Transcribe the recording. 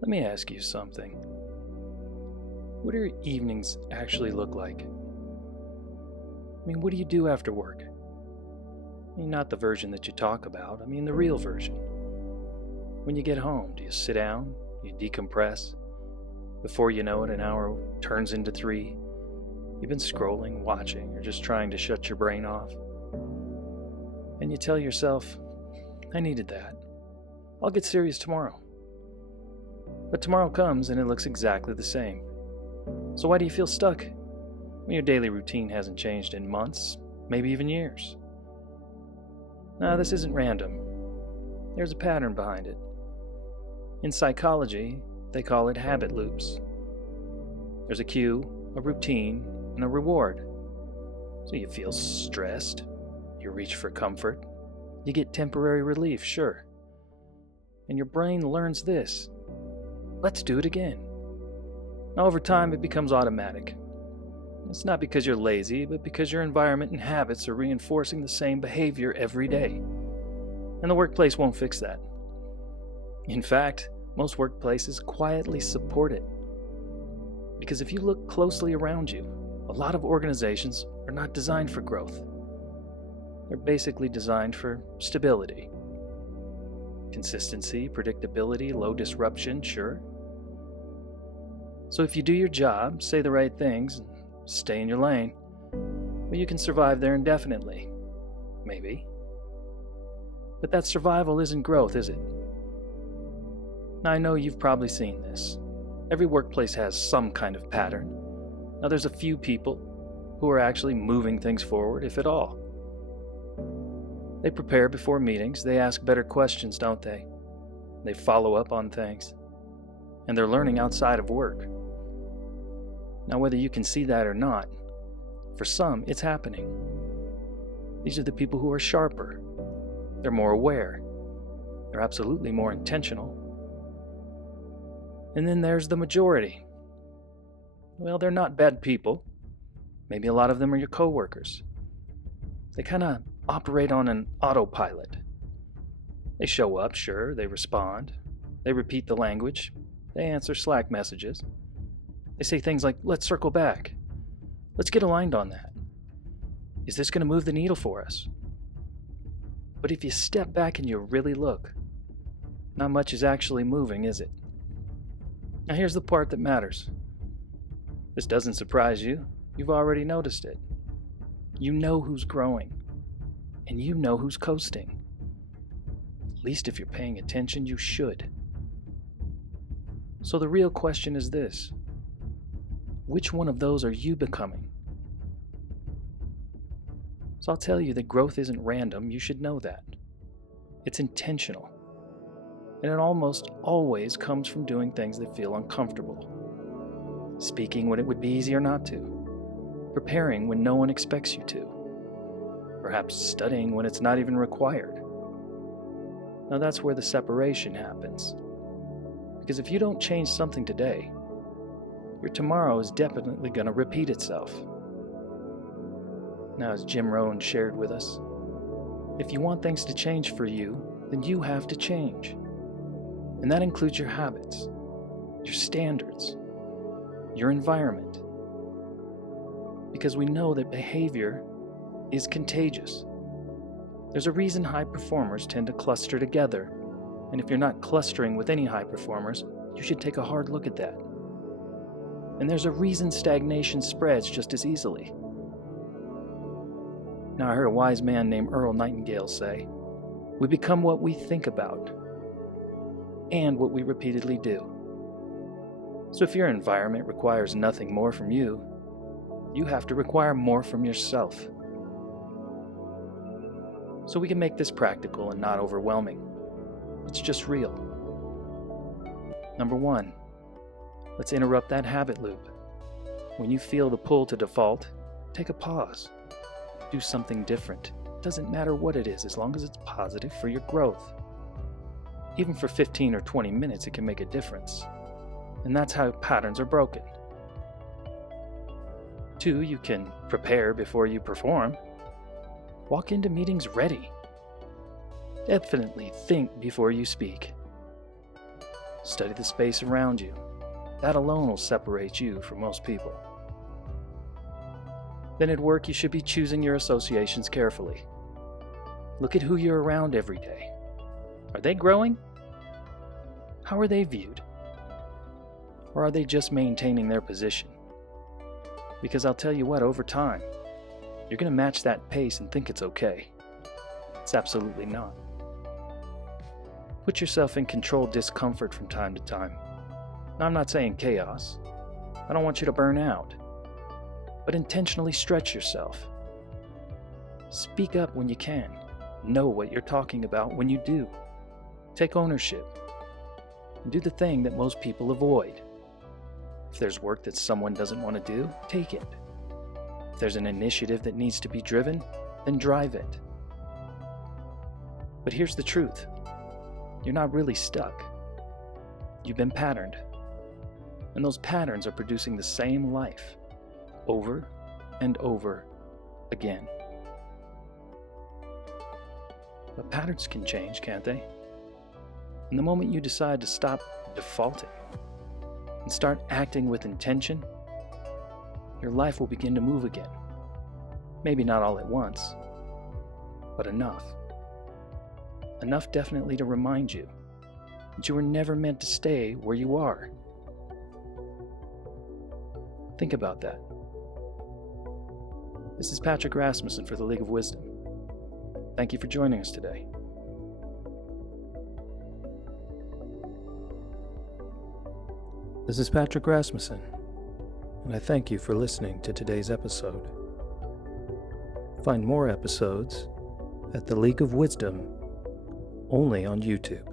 Let me ask you something. What do your evenings actually look like? What do you do after work? Not the version that you talk about. The real version. When you get home, do you sit down? Do you decompress? Before you know it, an hour turns into 3. You've been scrolling, watching, or just trying to shut your brain off. And you tell yourself, I needed that. I'll get serious tomorrow. But tomorrow comes and it looks exactly the same. So why do you feel stuck when your daily routine hasn't changed in months, maybe even years? Now, this isn't random. There's a pattern behind it. In psychology, they call it habit loops. There's a cue, a routine, and a reward. So you feel stressed, you reach for comfort, you get temporary relief, sure. And your brain learns this. Let's do it again. Now, over time, it becomes automatic. It's not because you're lazy, but because your environment and habits are reinforcing the same behavior every day. And the workplace won't fix that. In fact, most workplaces quietly support it. Because if you look closely around you, a lot of organizations are not designed for growth. They're basically designed for stability. Consistency, predictability, low disruption, sure. So if you do your job, say the right things, and stay in your lane, well, you can survive there indefinitely. Maybe. But that survival isn't growth, is it? Now, I know you've probably seen this. Every workplace has some kind of pattern. Now, there's a few people who are actually moving things forward, if at all. They prepare before meetings, they ask better questions, don't they? They follow up on things. And they're learning outside of work. Now, whether you can see that or not, for some, it's happening. These are the people who are sharper. They're more aware. They're absolutely more intentional. And then there's the majority. Well, they're not bad people. Maybe a lot of them are your coworkers. They kind of operate on an autopilot. They show up, sure, they respond. They repeat the language. They answer Slack messages. They say things like, let's circle back. Let's get aligned on that. Is this going to move the needle for us? But if you step back and you really look, not much is actually moving, is it? Now here's the part that matters. This doesn't surprise you. You've already noticed it. You know who's growing. And you know who's coasting. At least if you're paying attention, you should. So the real question is this. Which one of those are you becoming? So I'll tell you that growth isn't random. You should know that. It's intentional. And it almost always comes from doing things that feel uncomfortable. Speaking when it would be easier not to. Preparing when no one expects you to. Perhaps studying when it's not even required. Now that's where the separation happens. Because if you don't change something today, your tomorrow is definitely going to repeat itself. Now, as Jim Rohn shared with us, if you want things to change for you, then you have to change. And that includes your habits, your standards, your environment. Because we know that behavior is contagious. There's a reason high performers tend to cluster together. And if you're not clustering with any high performers, you should take a hard look at that. And there's a reason stagnation spreads just as easily. Now, I heard a wise man named Earl Nightingale say, we become what we think about and what we repeatedly do. So if your environment requires nothing more from you, you have to require more from yourself. So we can make this practical and not overwhelming. It's just real. Number 1, let's interrupt that habit loop. When you feel the pull to default, take a pause. Do something different. It doesn't matter what it is, as long as it's positive for your growth. Even for 15 or 20 minutes, it can make a difference. And that's how patterns are broken. 2, you can prepare before you perform. Walk into meetings ready. Definitely think before you speak. Study the space around you. That alone will separate you from most people. Then at work, you should be choosing your associations carefully. Look at who you're around every day. Are they growing? How are they viewed? Or are they just maintaining their position? Because I'll tell you what, over time, you're going to match that pace and think it's okay. It's absolutely not. Put yourself in controlled discomfort from time to time. Now, I'm not saying chaos. I don't want you to burn out. But intentionally stretch yourself. Speak up when you can. Know what you're talking about when you do. Take ownership. And do the thing that most people avoid. If there's work that someone doesn't want to do, take it. If there's an initiative that needs to be driven, then drive it. But here's the truth. You're not really stuck. You've been patterned. And those patterns are producing the same life over and over again. But patterns can change, can't they? And the moment you decide to stop defaulting and start acting with intention, your life will begin to move again. Maybe not all at once, but enough. Enough definitely to remind you that you were never meant to stay where you are. Think about that. This is Patrick Rasmussen for the League of Wisdom. Thank you for joining us today. This is Patrick Rasmussen, and I thank you for listening to today's episode. Find more episodes at the League of Wisdom only on YouTube.